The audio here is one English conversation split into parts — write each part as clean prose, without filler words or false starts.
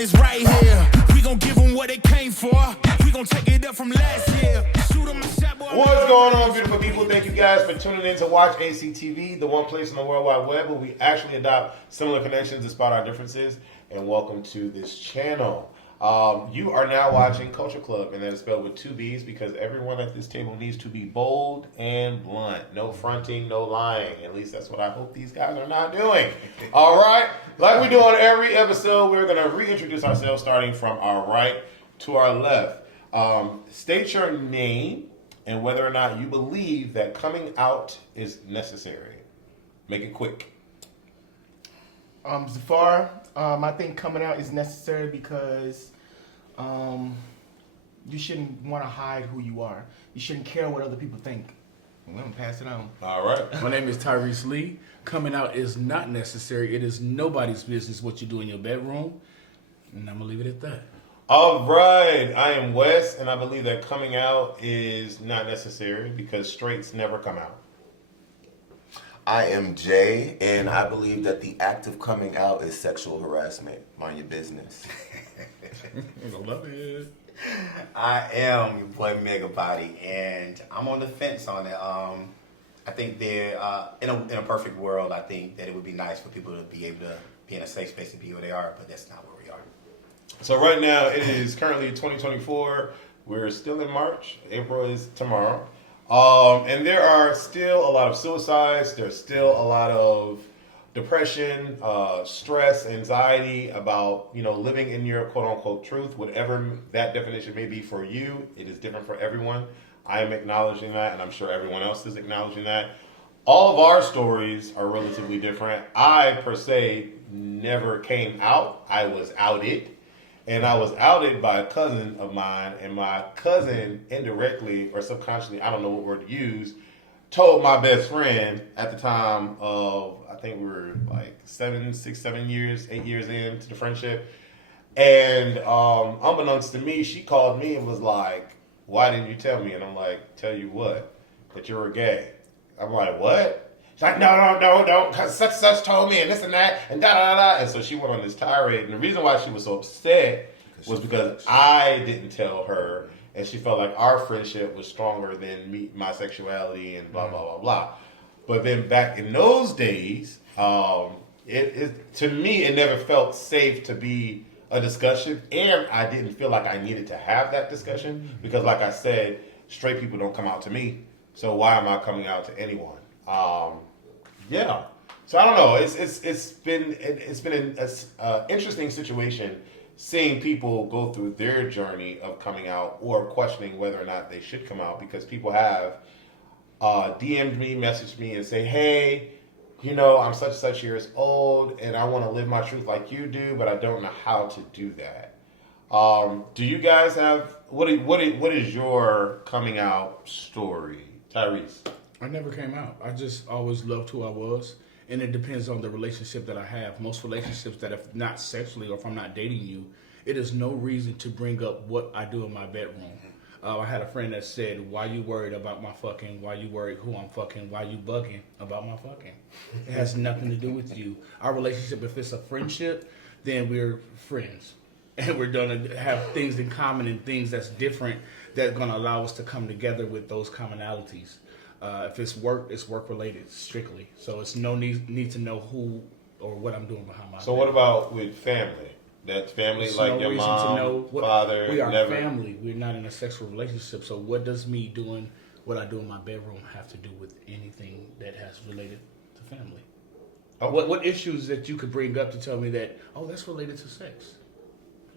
want is right here. We gon' give them what they came for. We gon' take it up from last year. Shoot 'em a shot, boy. What's going on, beautiful people? Thank you guys for tuning in to watch ACTV, the one place on the World Wide Web where we actually adopt similar connections despite our differences. And welcome to this channel. You are now watching Culture Club, and that is spelled with two B's because everyone at this table needs to be bold and blunt. No fronting, no lying. At least that's what I hope these guys are not doing. All right? Like we do on every episode, we're going to reintroduce ourselves starting from our right to our left. State your name and whether or not you believe that coming out is necessary. Make it quick. Zafar, I think coming out is necessary because you shouldn't want to hide who you are. You shouldn't care what other people think. I'm going to pass it on. All right. My name is Tyrese Lee. Coming out is not necessary. It is nobody's business what you do in your bedroom. And I'm going to leave it at that. All right. I am Wes, and I believe that coming out is not necessary because straights never come out. I am Jay, and I believe that the act of coming out is sexual harassment. Mind your business. I love it. I am your boy Megabody, and I'm on the fence on it. I think in a perfect world, I think that it would be nice for people to be able to be in a safe space and be who they are, but that's not where we are. So right now, it is currently 2024. We're still in March. April is tomorrow. And there are still a lot of suicides. There's still a lot of depression, stress, anxiety about, living in your quote-unquote truth. Whatever that definition may be for you, it is different for everyone. I am acknowledging that, and I'm sure everyone else is acknowledging that. All of our stories are relatively different. I, per se, never came out. I was outed. And I was outed by a cousin of mine, and my cousin indirectly or subconsciously, I don't know what word to use, told my best friend at the time of, I think we were like 8 years into the friendship. And unbeknownst to me, she called me and was like, "Why didn't you tell me?" And I'm like, "Tell you what? That you were gay." I'm like, "What?" She's like, no, don't, because such told me, and this and that, and da-da-da-da. And so she went on this tirade. And the reason why she was so upset was because I didn't tell her, and she felt like our friendship was stronger than my sexuality and blah, blah, blah, blah. But then back in those days, to me, it never felt safe to be a discussion, and I didn't feel like I needed to have that discussion because, like I said, straight people don't come out to me. So why am I coming out to anyone? Yeah. So I don't know. It's been an interesting situation seeing people go through their journey of coming out or questioning whether or not they should come out because people have DM'd me, messaged me, and say, "Hey, I'm such years old and I want to live my truth like you do, but I don't know how to do that." Do you guys have what is your coming out story, Tyrese? I never came out. I just always loved who I was. And it depends on the relationship that I have. Most relationships that if not sexually or if I'm not dating you, it is no reason to bring up what I do in my bedroom. I had a friend that said, "Why you worried about my fucking? Why you worried who I'm fucking? Why you bugging about my fucking?" It has nothing to do with you. Our relationship, if it's a friendship, then we're friends. And we're going to have things in common and things that's different that's going to allow us to come together with those commonalities. If it's work related strictly. So it's no need to know who or what I'm doing behind my back. So what about with family? That family, There's like no your reason mom, to know father, we are never. family. We're not in a sexual relationship. So what does me doing what I do in my bedroom have to do with anything that has related to family? Oh. What issues that you could bring up to tell me that, that's related to sex?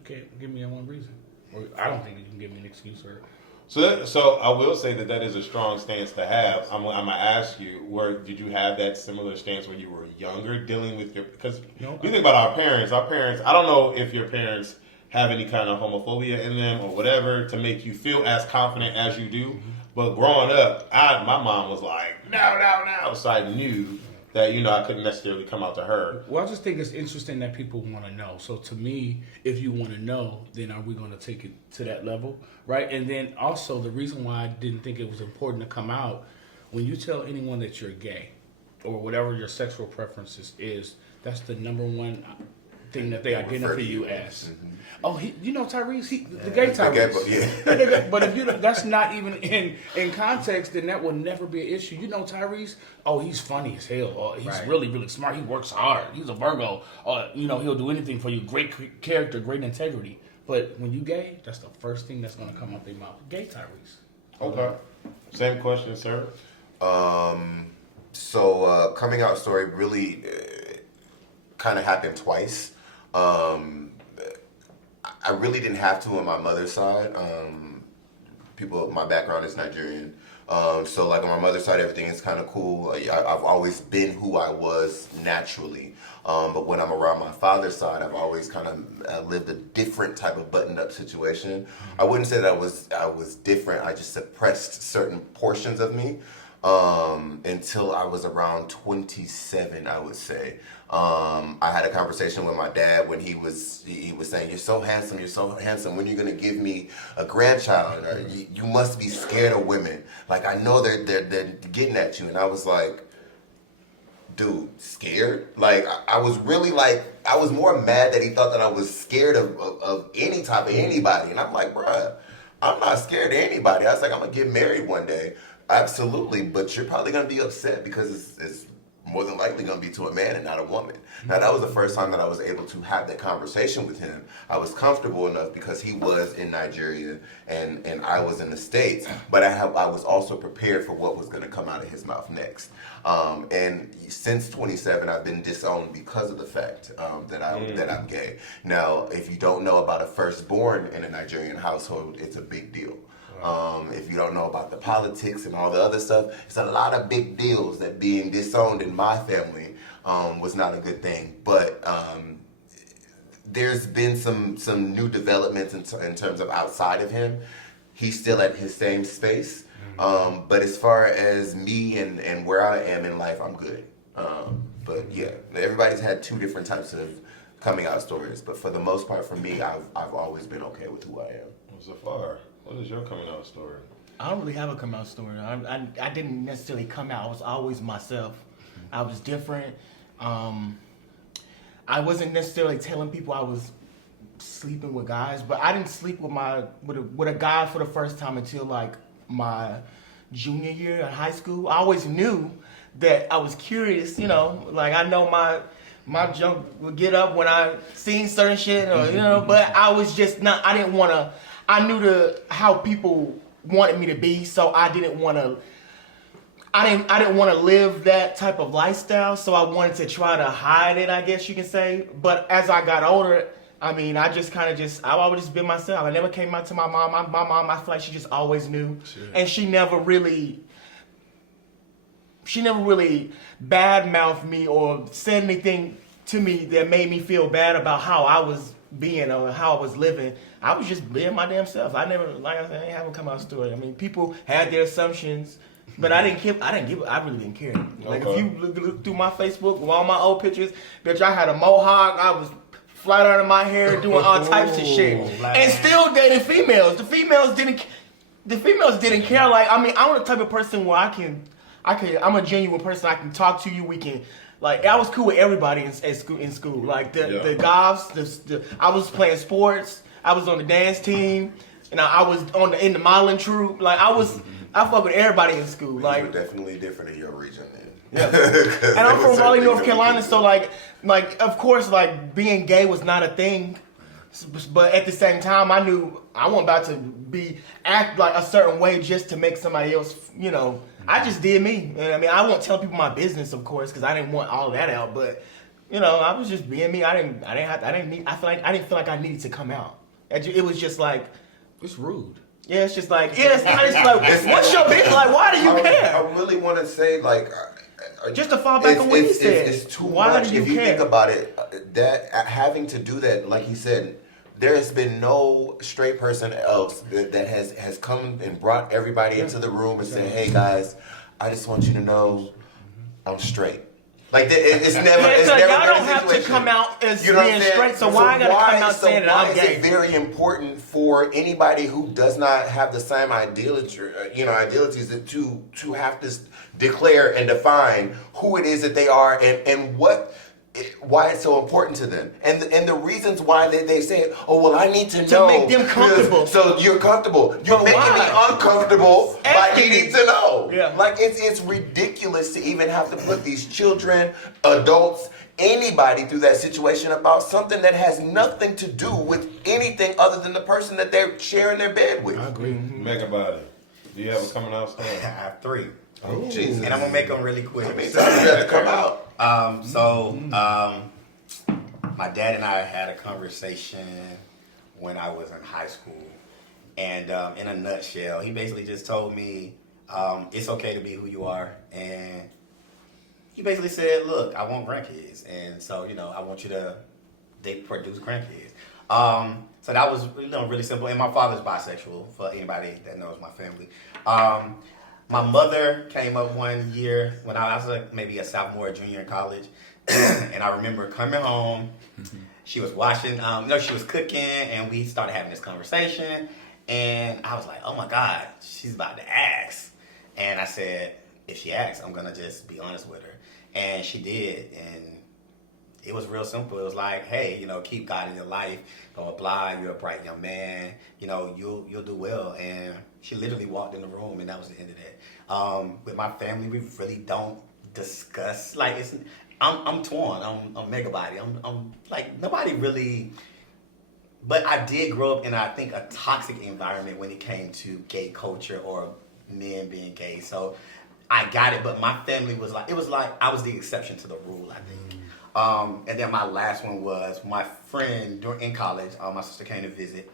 Okay, give me one reason. Or I don't think you can give me an excuse or... So I will say that is a strong stance to have. I'm gonna ask you, did you have that similar stance when you were younger, dealing with because we think about our parents. I don't know if your parents have any kind of homophobia in them or whatever to make you feel as confident as you do. Mm-hmm. But growing up, my mom was like, no. So I knew that, I couldn't necessarily come out to her. Well, I just think it's interesting that people want to know. So to me, if you want to know, then are we going to take it to that level, right? And then also the reason why I didn't think it was important to come out, when you tell anyone that you're gay or whatever your sexual preferences is, that's the number one thing that they identify refer to you you as. Mhm. Oh, Tyrese, the gay The Tyrese. gay- yeah. But if that's not even in context, then that will never be an issue. Tyrese, oh, he's funny as hell. Or he's Right. really, really smart. He works hard. He's a Virgo. Or, he'll do anything for you. Great character, great integrity. But when you gay, that's the first thing that's going to come out their mouth. Gay Tyrese. Okay. Same question, sir. So coming out story really kind of happened twice. I really didn't have to on my mother's side. My background is Nigerian. So like on my mother's side, everything is kind of cool. I've always been who I was naturally. But when I'm around my father's side, I've always kind of lived a different type of buttoned-up situation. I wouldn't say that I was different. I just suppressed certain portions of me until I was around 27, I would say. I had a conversation with my dad when he was saying, "You're so handsome. You're so handsome. When are you gonna give me a grandchild? Or, you must be scared of women. Like I know they're getting at you." And I was like, dude, scared? Like, I was really like, I was more mad that he thought that I was scared of any type of anybody. And I'm like, bruh, I'm not scared of anybody. I was like, I'm going to get married one day. Absolutely. But you're probably going to be upset because it's more than likely going to be to a man and not a woman. Now, that was the first time that I was able to have that conversation with him. I was comfortable enough because he was in Nigeria and I was in the States. But I was also prepared for what was going to come out of his mouth next. And since 27, I've been disowned because of the fact that I'm gay. Now, if you don't know about a firstborn in a Nigerian household, it's a big deal. If you don't know about the politics and all the other stuff, it's a lot of big deals that being disowned in my family was not a good thing. But there's been some new developments in terms of outside of him. He's still at his same space. But as far as me and where I am in life, I'm good. But yeah, everybody's had two different types of coming out stories. But for the most part, for me, I've always been okay with who I am. Zafar, what is your coming out story? I don't really have a come out story. I didn't necessarily come out. I was always myself. I was different. I wasn't necessarily telling people I was sleeping with guys, but I didn't sleep with a guy for the first time until like my junior year in high school. I always knew that I was curious, like I know my junk would get up when I seen certain shit, or, but I was just not, I didn't want to, I knew how people wanted me to be, so I didn't want to, I didn't want to live that type of lifestyle, so I wanted to try to hide it, I guess you can say. But as I got older, I mean, I always just been myself. I never came out to my mom. My mom, I feel like she just always knew. Sure. And she never really badmouthed me or said anything to me that made me feel bad about how I was being or how I was living. I was just being my damn self. I never, like I said, I ain't have a come out story. I mean, people had their assumptions, but I really didn't care. Like if you look through my Facebook with all my old pictures, bitch, I had a mohawk. I was flat out of my hair, doing all types of shit, and still dating females. The females didn't care. Like, I mean, I'm the type of person where I'm a genuine person. I can talk to you. We can, like, I was cool with everybody in school. Like the guys, I was playing sports. I was on the dance team, and I was in the modeling troupe. Like I fuck with everybody in school. Like, you're definitely different in your region, then. Yeah. And I'm from Raleigh, North Carolina, so like of course, like being gay was not a thing, but at the same time, I knew I wasn't about to act like a certain way just to make somebody else, I just did me. And I mean, I won't tell people my business, of course, because I didn't want all of that out. But I was just being me. I didn't feel like I needed to come out. It was just like, it's rude. Yeah, it's just like, it's like, what's your business? Like, why do you care? I really want to say, like, just to fall back on what he said. It's too why much. Do you if care? You think about it, that having to do that, like he said, there has been no straight person else that has come and brought everybody into the room and said, "Hey guys, I just want you to know I'm straight." Like it's never. Yeah, it's so never y'all been a don't have to situation. come out as You know being straight. So why I gotta come out saying that I'm gay? Why is it very important for anybody who does not have the same ideologies to have to declare and define who it is that they are and what why it's so important to them, and the reasons why they say it. Oh well, I need to know make them comfortable. So you're comfortable. You're But making why? me uncomfortable by Asking needing me. to know. Yeah. Like it's ridiculous to even have to put these children, adults, anybody through that situation about something that has nothing to do with anything other than the person that they're sharing their bed with. I agree. Megabody. Do you have a coming out story? I have 3. Oh, Jesus. And I'm going to make them really quick. How many times you have to come out? My dad and I had a conversation when I was in high school. And in a nutshell, he basically just told me it's okay to be who you are. And he basically said, look, I want grandkids. And so, I want you to produce grandkids. So that was really simple. And my father's bisexual, for anybody that knows my family. My mother came up one year when I was maybe a sophomore or junior in college. And I remember coming home. She was washing, she was cooking, and we started having this conversation. And I was like, oh my God, she's about to ask. And I said, if she asks, I'm going to just be honest with her. And she did. And it was real simple. It was like, hey, keep God in your life. Blah, blah, blah. You're a bright young man. You'll do well. And she literally walked in the room, and that was the end of that. With my family, we really don't discuss. Like, I'm torn. I'm megabody. I'm like, nobody really. But I did grow up in, I think, a toxic environment when it came to gay culture or men being gay. So I got it, but my family was like, I was the exception to the rule, I think. And then my last one was my friend in college. My sister came to visit.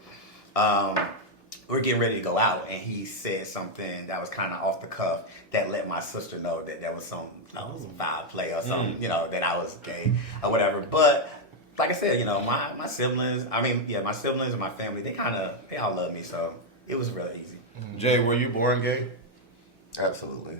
We were getting ready to go out, and he said something that was kind of off the cuff that let my sister know that there was some foul play or something, that I was gay or whatever. But like I said, my siblings, my siblings and my family, they all love me, so it was real easy. Jay, were you born gay? Absolutely.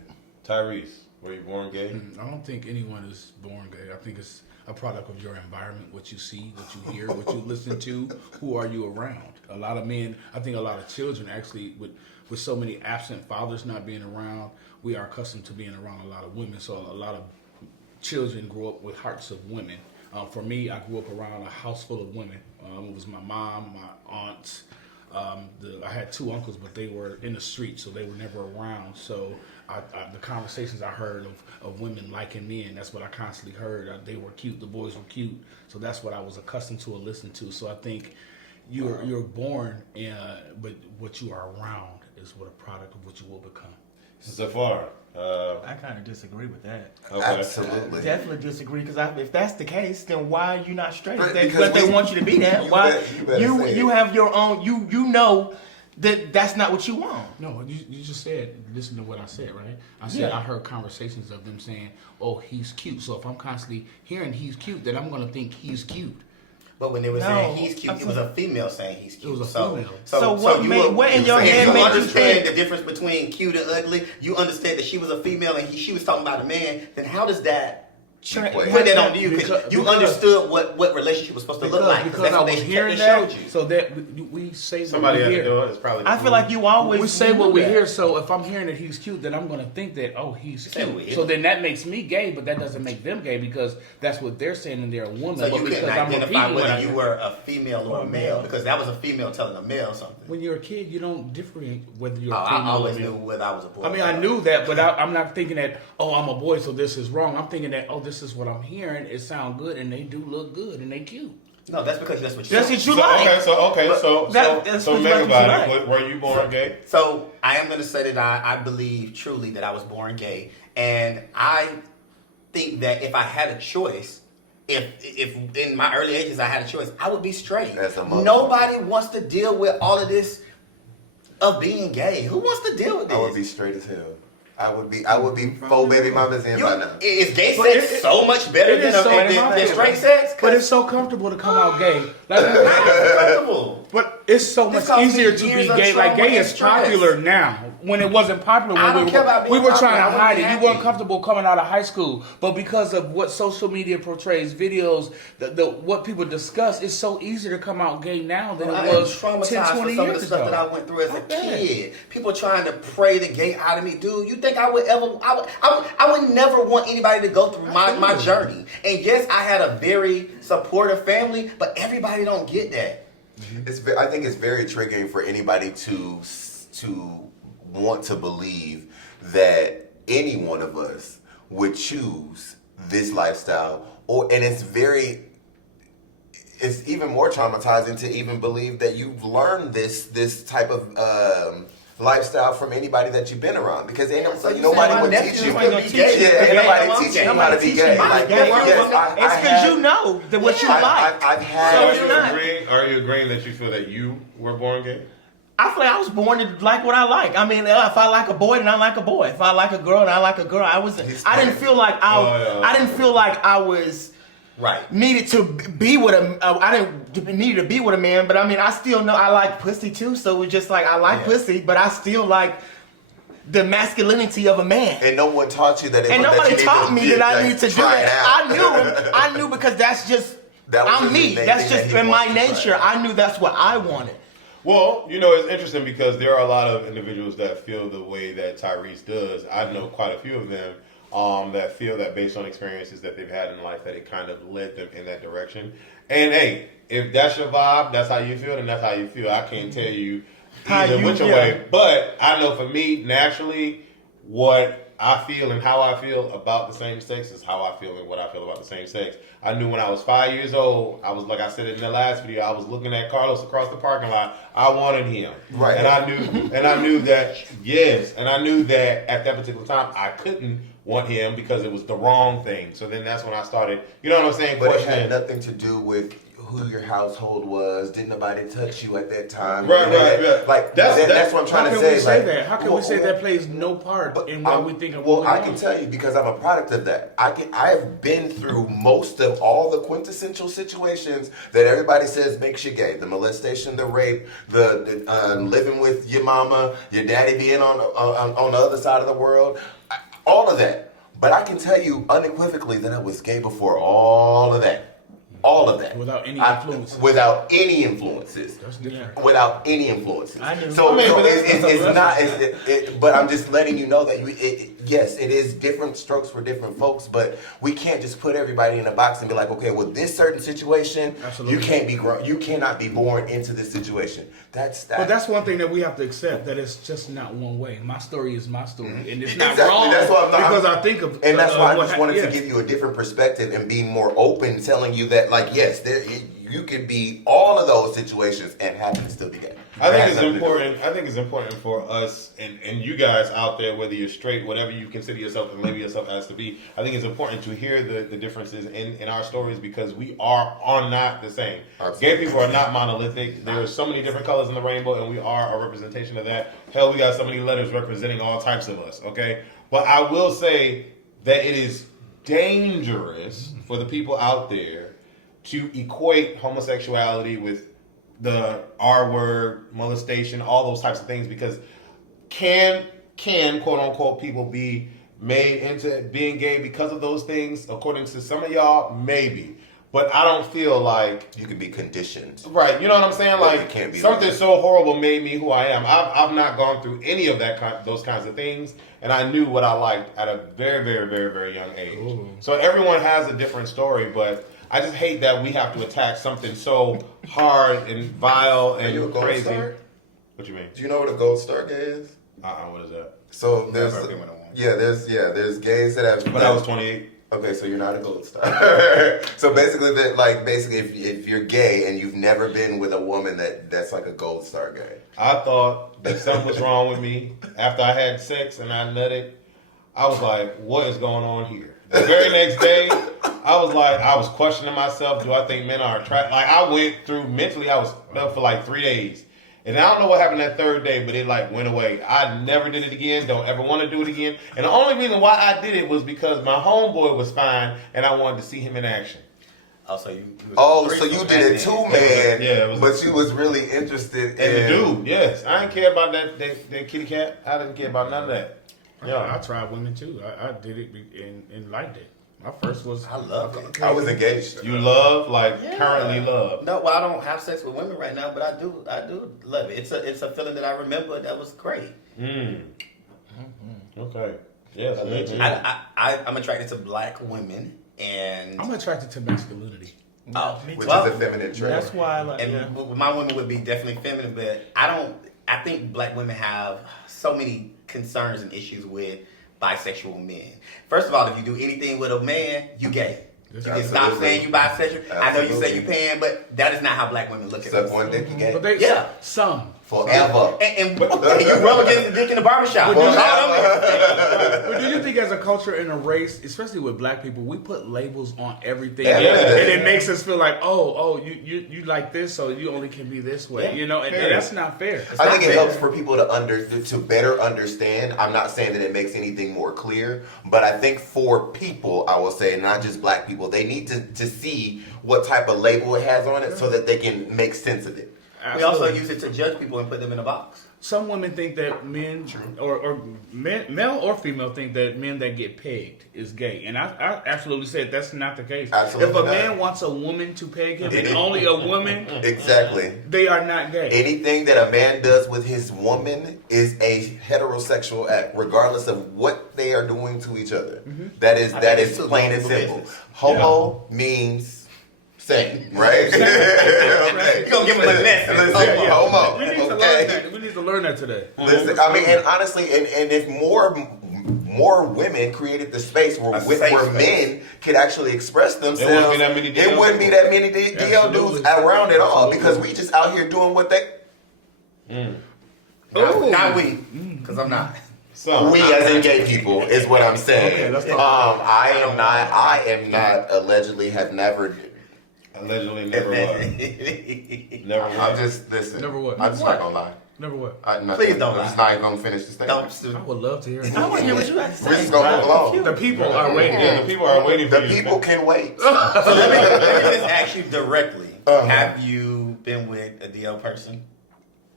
Tyrese, were you born gay? I don't think anyone is born gay. I think it's a product of your environment, what you see, what you hear, what you listen to, who are you around. A lot of men, I think a lot of children actually, with so many absent fathers not being around, we are accustomed to being around a lot of women. So a lot of children grow up with hearts of women. For me, I grew up around a house full of women. It was my mom, my aunts. I had 2 uncles, but they were in the street, so they were never around. So the conversations I heard of women liking men, that's what I constantly heard. They were cute, the boys were cute. So that's what I was accustomed to and listened to. So I think you're born, but what you are around is what a product of what you will become. So far, I kind of disagree with that. okay. Absolutely. Definitely disagree, because if that's the case, then why are you not straight? Right, If they, because but they want you to be that. you Why better say you it. have your own? You know that's not what you want. No, you just said, listen to what I said, right? I said Yeah. I heard conversations of them saying, oh, he's cute. So if I'm constantly hearing he's cute, then I'm going to think he's cute. But when they were No, saying he's cute, I'm it was a female saying he's cute. It was a so, female. So what in your if head you made you understand think- the difference between cute and ugly, you understand that she was a female and she was talking about a man, then how does that put that on you? Because you understood what relationship was supposed to look like. Because That's I what was they hearing showed that, you. so that we say Somebody what had we to hear. do it. It's probably. I feel like you always We say what do we that. hear, so if I'm hearing that he's cute, then I'm going to think that, oh, he's Say what we cute. hear. So then that makes me gay, but that doesn't make them gay because that's what they're saying and they're a woman. So but you because couldn't I'm identify repeating what I whether you were a female or a male, because that was a female telling a male something. When you're a kid, you don't differentiate whether you're a I female always or knew male. whether I was a boy. I mean, I knew that, but I'm not thinking that, oh, I'm a boy, so this is wrong. I'm thinking that, oh, this is what I'm hearing. It sounds good, and they do look good, and they cute. No, that's because that's what you That's said. what you So, like. that's what you Megabody, like. were you born gay? So I am going to say that I believe truly that I was born gay, and I think that if I had a choice, if in my early ages I had a choice, I would be straight. That's a motherfucker. Nobody wants to deal with all of this of being gay. Who wants to deal with this? I would be straight as hell. I would be 4 baby mamas in by now. Is gay But sex so much better it than, is so than straight sex? But it's so comfortable to come out gay. Like, It's comfortable. but it's so This much caused me easier to years be of gay. Like trauma gay and is stress. popular now. When it wasn't popular, I don't care about we being were popular. trying I to hide it. wasn't You weren't happy. comfortable coming out of high school, but because of what social media portrays, videos, what people discuss, it's so easy to come out gay now than I it am was traumatized 10, for 20 some of the years stuff ago. that I went through as a bet. kid. People trying to pray the gay out of me, dude. You think I would ever? I would never want anybody to go through my journey. And yes, I had a very supportive family, but everybody don't get that. I think it's very triggering for anybody to want to believe that any one of us would choose this lifestyle, and it's even more traumatizing to even believe that you've learned this type of lifestyle from anybody that you've been around, because ain't nobody would teach you. Ain't nobody teach you. Ain't nobody teach you how to be gay. Like, It's because you know that what you like. I've had. So it's not- Are you agreeing that you feel that you were born gay? I feel like I was born to like what I like. I mean, if I like a boy, then I like a boy. If I like a girl, then I like a girl. I didn't feel like I didn't feel like I was Right. needed to be with I didn't need to be with a man. But I mean, I still know I like pussy too. So it was just like I like pussy, but I still like the masculinity of a man. And no one taught you that. And nobody taught me that I need to do try it that. out. I knew because that's just That was I'm just me. his That's thing just that he in my wanted to try. nature. I knew that's what I wanted. Well, it's interesting because there are a lot of individuals that feel the way that Tyrese does. I know quite a few of them that feel that based on experiences that they've had in life that it kind of led them in that direction. And hey, if that's your vibe, that's how you feel, then that's how you feel. I can't tell you either which way. But I know for me, naturally, what I feel and how I feel about the same sex is how I feel and what I feel about the same sex. I knew when I was 5 years old, I was, like I said in the last video, I was looking at Carlos across the parking lot. I wanted him. Right. And I knew that, yes, and I knew that at that particular time I couldn't want him because it was the wrong thing. So then that's when I started, you know what I'm saying? But it questioning. had nothing to do with who your household was. Didn't nobody touch you at that time? Right. Like That's what I'm trying How to can say. we say like, that? How can we say that plays no part in what we think of Well, what we I want? can tell you because I'm a product of that. I have been through most of all the quintessential situations that everybody says makes you gay: the molestation, the rape, the living with your mama, your daddy being on the other side of the world, all of that. But I can tell you unequivocally that I was gay before all of that. All of that. Without any influences. Without any influences. That's different. Without any influences. I knew. So, I mean, but it's not. But I'm just letting you know that yes, it is different strokes for different folks. But we can't just put everybody in a box and be like, okay, well, this certain situation, Absolutely. you cannot be born into this situation. That's that. But that's one thing that we have to accept, that it's just not one way. My story is my story, and it's not Exactly. wrong That's what because I think of and that's why I what just ha- wanted yeah. to give you a different perspective and be more open, telling you that, like, yes, you could be all of those situations and happen to still be gay. I think it's important. I think it's important for us and you guys out there, whether you're straight, whatever you consider yourself and label yourself as to be. I think it's important to hear the differences in our stories because we are not the same. Absolutely. Gay people are not monolithic. There are so many different colors in the rainbow, and we are a representation of that. Hell, we got so many letters representing all types of us. Okay, but I will say that it is dangerous for the people out there to equate homosexuality with the R word, molestation, all those types of things, because can quote unquote people be made into being gay because of those things? According to some of y'all, maybe. But I don't feel like You can be conditioned. right. You know what I'm saying? But Like you can't be something like that. so horrible made me who I am. I've not gone through any of those kinds of things, and I knew what I liked at a very, very, very, very young age. Ooh. So everyone has a different story, but I just hate that we have to attack something so hard and vile Are you a and gold crazy. star? What you mean? Do you know what a gold star gay is? What is that? So there's Never been with a woman. there's gays that have. But I was 28. Okay, so you're not a gold star. So basically, if you're gay and you've never been with a woman, that's like a gold star gay. I thought that something was wrong with me after I had sex and I nutted. I was like, what is going on here? The very next day, I was questioning myself. Do I think men are attractive? Like, I went through mentally, I was up for like 3 days. And I don't know what happened that third day, but it like went away. I never did it again. Don't ever want to do it again. And the only reason why I did it was because my homeboy was fine and I wanted to see him in action. Oh, so you So you did it too, man. Yeah, it was- but you was really interested And the in. dude, yes. I didn't care about that kitty cat. I didn't care about none of that. Yeah, I tried women too. I did it and liked it. My first was I love it. I was engaged. You love, Yeah. currently love. No, well, I don't have sex with women right now, but I do love it. It's a feeling that I remember that was great. Okay. Yes. I'm attracted to black women, and I'm attracted to masculinity. Which is a feminine trait. That's why I like. and Yeah. my women would be definitely feminine, but I think black women have so many concerns and issues with bisexual men. First of all, if you do anything with a man, you gay. You can stop Absolutely. saying you bisexual. I know you say Absolutely. you pan, but that is not how black women look at Suck us. one dick, you gay. But they some. Forever. And you rub against the dick in the barbershop. But do you think as a culture and a race, especially with black people, we put labels on everything, Everything. and it makes us feel like, you like this, so you only can be this way, Yeah. and that's not fair. I think it helps for people to better understand. I'm not saying that it makes anything more clear, but I think for people, I will say, not just black people, they need to see what type of label it has on it so that they can make sense of it. We also Absolutely. use it to judge people and put them in a box. Some women think that men, or men, male or female, think that men that get pegged is gay, and I absolutely said that's not the case. Absolutely if a not. man wants a woman to peg him, and only a woman, Exactly. they are not gay. Anything that a man does with his woman is a heterosexual act, regardless of what they are doing to each other. That is it's still plain and doing simple. business. Homo means same, right? You gonna give him a lesson. Listen, homo. We need to learn Okay. that. We need to learn that today. Listen, I mean, and honestly, and if more women created the space where, A safe space. men could actually express themselves, wouldn't be that many it wouldn't be that many DL dudes Absolutely. around at all, because we just out here doing what they. Not we, because I'm not. So, We as in gay people is what I'm saying. Okay, let's talk I am not allegedly have never. allegedly never was. Never I'm was. just listen. Never what? I'm just not gonna lie. Never what? Please don't I'm just lie. not even gonna finish the statement. Don't. I would love to hear it. I want to hear what you got to say. We're just gonna move along. The people are waiting. Yeah, the people are waiting for The you. people can wait. So let me just ask you directly. Uh-huh. Have you been with a DL person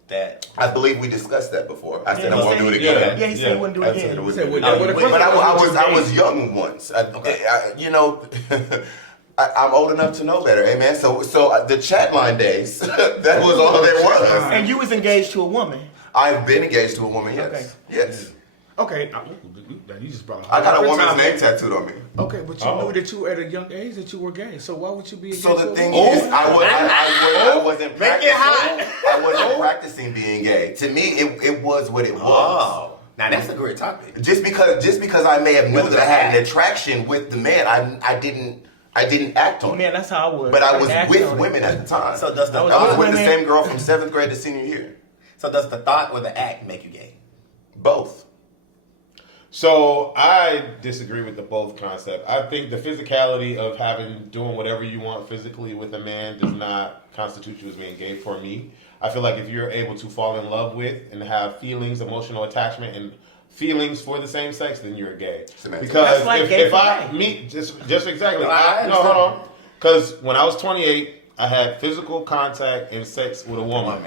that? I believe we discussed that before. I said Yeah, I he won't do it said- again. Yeah, he said he wouldn't do I it said again. it would Said do what- it again. what a But question I was was young once. I'm old enough to know better. Hey man, so the chat line days, that was all there was. And you was engaged to a woman. I've been engaged to a woman, yes. Okay. Yes. Okay, you just brought. I got a good woman's time. name tattooed on me. Okay, but you Oh. knew that you were at a young age that you were gay. So why would you be? So against the a thing woman? is, I wasn't Make it practicing. hot. I wasn't practicing being gay. To me, it was what it was. Oh, now that's a great topic. Just because I may have knew that I had an attraction with the man, I didn't act on Man, it. that's how I was. But I was acted with on it. women at the time. So does the I was I was thought, with the women. same girl from 7th grade to senior year. so does the thought or the act make you gay? Both. So I disagree with the both concept. I think the physicality of doing whatever you want physically with a man does not constitute you as being gay for me. I feel like if you're able to fall in love with and have feelings, emotional attachment, and feelings for the same sex, then you're gay. Semantics. Because That's like gay if for I gay. meet just exactly, No, I no, hold understand. on. Because when I was 28, I had physical contact and sex with a woman.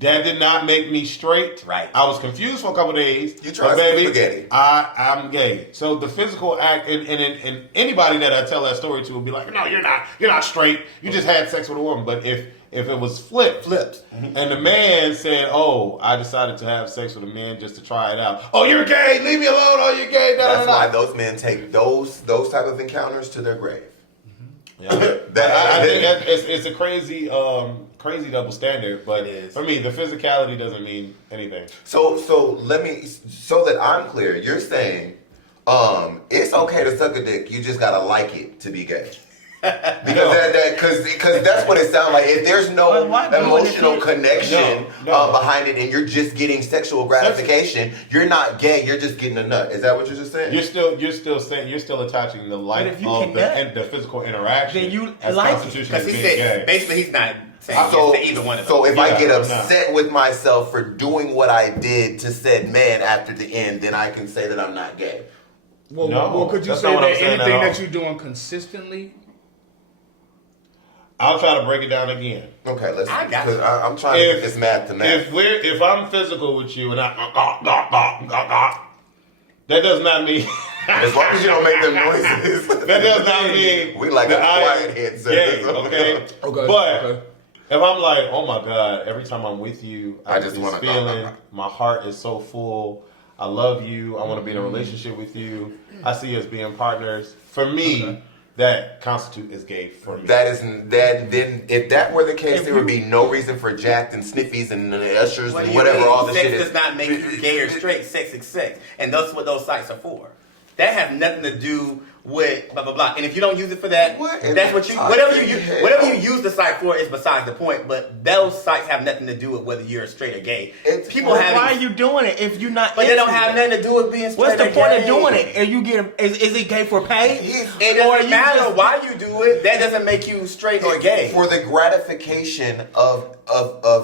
That did not make me straight. Right. I was confused for a couple days. You tried but baby, spaghetti. I'm gay. So the physical act, and anybody that I tell that story to will be like, no, you're not straight. You just had sex with a woman. But if it was flipped, and the man said, oh, I decided to have sex with a man just to try it out. Oh, you're gay. Leave me alone. Oh, you're gay. Da, That's da, why da. those men take those type of encounters to their grave. Yeah. I think it's a crazy double standard. But It is. for me, the physicality doesn't mean anything. So that I'm clear, you're saying it's okay to suck a dick, you just gotta like it to be gay. Because that's what it sounds like. If there's no Well, why do it emotional if you- connection No. behind it, and you're just getting sexual gratification, you're not gay. You're just getting a nut. Is that what you're just saying? You're still saying you're still attaching the life if you of can nut, the physical interaction then you as like it. constitution Because of he being said gay. basically he's not saying So, yes to either one of them. so if I Yeah, get I'm upset with myself for doing what I did to said man after the end, then I can say that I'm not gay. Well, No, could you that's say not what I'm that saying at anything all. that you're doing consistently I'll try to break it down again. Okay, let's. I got you. I'm trying to get this math to math. If I'm physical with you and that does not mean. As long as you don't make them noises. That does not mean we like a quiet head gay, okay? Okay. But okay. if I'm like, oh my God, every time I'm with you, I just just wanna feeling, my heart is so full. I love you. I want to be in a relationship with you. I see us being partners. For me, that constitute is gay for me. Then if that were the case, there would be no reason for Jacked and Sniffies and the Ushers and whatever all the sex shit is. does not make you gay or straight. Sex is sex, and that's what those sites are for. That has nothing to do with blah blah blah. And if you don't use it for that, that's what you whatever you use the site for is besides the point. But those sites have nothing to do with whether you're straight or gay. Why are you doing it if you're not? But they don't have nothing to do with being straight. What's the or point gay. of doing it? Are you getting? Is it gay for pay? It doesn't matter why you do it. That doesn't make you straight or gay. For the gratification of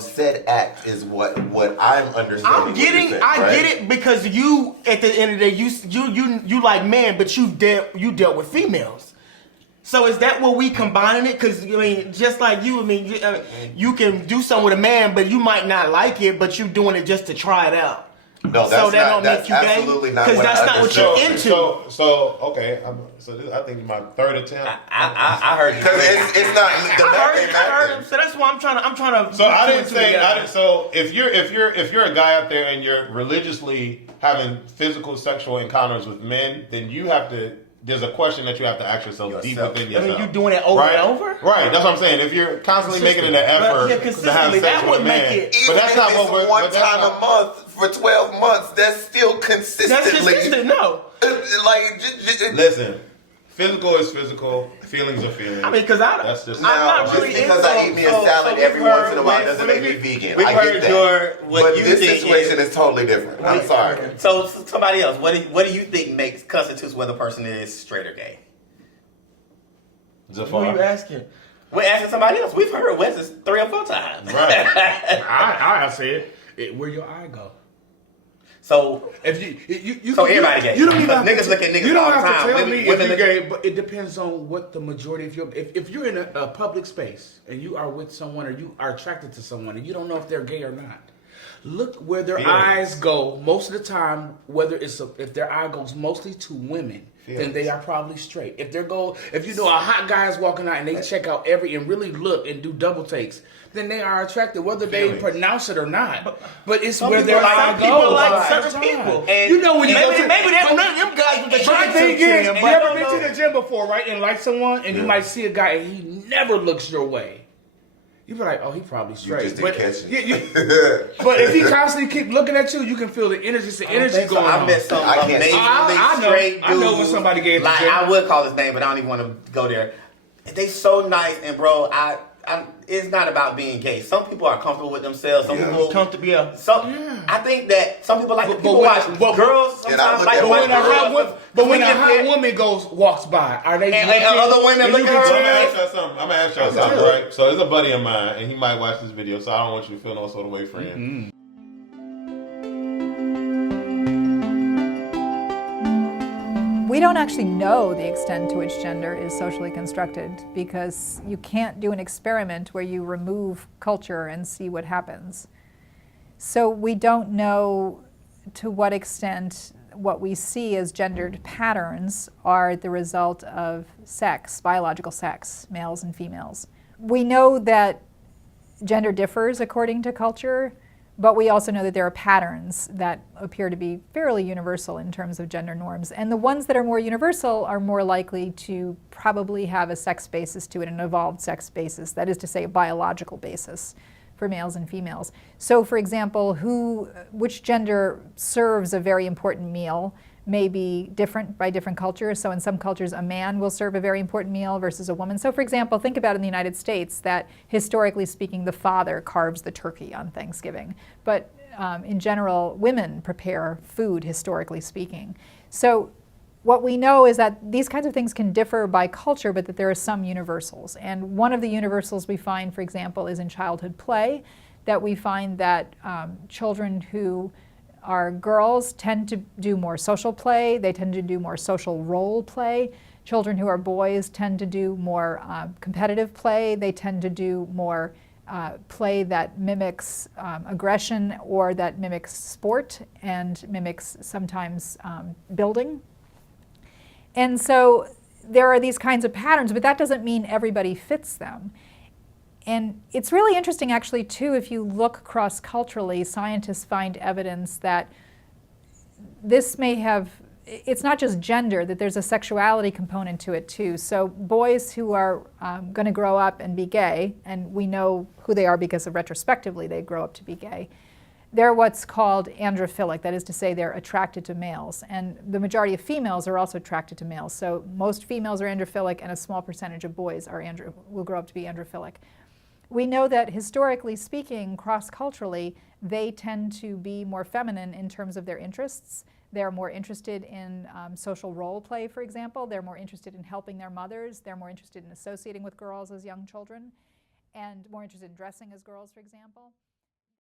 said act is what I'm understanding. I get it because you at the end of the day you like men, but you dealt with females. So is that what we combining it? Because I mean, just like you, I mean, you can do something with a man, but you might not like it, but you doing it just to try it out. No, so that don't that's make you gay absolutely not. Because that's not what you're into. So okay. So this, I think is my third attempt. I heard you. Because it's not. I heard him. So that's why I'm trying to. So I didn't say. So if you're a guy out there and you're religiously having physical sexual encounters with men, then you have to. There's a question that you have to ask yourself deep within yourself. I mean, you doing it over and over? Right. That's what I'm saying. If you're constantly making an effort to have sex with a man, but that's not what we're. One time a month for 12 months. That's still consistently. That's consistent. No. Listen. Physical is physical. Feelings are feelings. I mean, because that's just I'm not really because I eat me a salad every once in a while doesn't make me vegan. I get that. But this situation is totally different. I'm sorry. So somebody else, what do you think constitutes whether a person is straight or gay? Who are you asking? We're asking somebody else. We've heard Wes 3 or 4 times. Right. I say it. Where your eye go? So if you so everybody gay. You don't even have niggas look at niggas You don't all the have time. to tell me if you're look gay, but it depends on what the majority of your. If you're in a public space and you are with someone or you are attracted to someone and you don't know if they're gay or not, look where their eyes go. Most of the time, if their eye goes mostly to women, then they are probably straight. If you know a hot guy is walking out and they check out and really look and do double takes, then they are attracted, whether they pronounce it or not. But it's where their eye goes. People like certain people. And you know when you go to maybe that's none of them guys with the try thing is, you ever been to the gym before, right? And like someone, and you might see a guy and he never looks your way. You be like, oh, he probably straight. You just didn't catch it. But if he constantly keep looking at you, you can feel the energy going on. I met some amazingly straight dudes. I know when somebody gave like I would call his name, but I don't even want to go there. They so nice, and bro, it's not about being gay. Some people are comfortable with themselves. Some people comfortable. Yeah. I think that some people like people watch girls. Sometimes like but when a hot woman walks by, are they? And other women look at her. I'm gonna ask y'all something, right? So there's a buddy of mine, and he might watch this video, so I don't want you to feel no sort of way, friend. Mm-hmm. We don't actually know the extent to which gender is socially constructed because you can't do an experiment where you remove culture and see what happens. So we don't know to what extent what we see as gendered patterns are the result of sex, biological sex, males and females. We know that gender differs according to culture, but we also know that there are patterns that appear to be fairly universal in terms of gender norms. And the ones that are more universal are more likely to probably have a sex basis to it, an evolved sex basis, that is to say a biological basis for males and females. So for example, which gender serves a very important meal may be different by different cultures. So in some cultures, a man will serve a very important meal versus a woman. So for example, think about in the United States that historically speaking, the father carves the turkey on Thanksgiving. But in general, women prepare food, historically speaking. So what we know is that these kinds of things can differ by culture, but that there are some universals. And one of the universals we find, for example, is in childhood play, that we find that children who Our girls tend to do more social play. They tend to do more social role play. Children who are boys tend to do more competitive play. They tend to do more play that mimics aggression or that mimics sport and mimics sometimes building. And so there are these kinds of patterns, but that doesn't mean everybody fits them. And it's really interesting actually too, if you look cross-culturally, scientists find evidence that this may have, it's not just gender, that there's a sexuality component to it too. So boys who are going to grow up and be gay, and we know who they are because of retrospectively they grow up to be gay, they're what's called androphilic, that is to say they're attracted to males. And the majority of females are also attracted to males. So most females are androphilic and a small percentage of boys are will grow up to be androphilic. We know that historically speaking, cross-culturally, they tend to be more feminine in terms of their interests. They're more interested in social role play, for example. They're more interested in helping their mothers. They're more interested in associating with girls as young children, and more interested in dressing as girls, for example.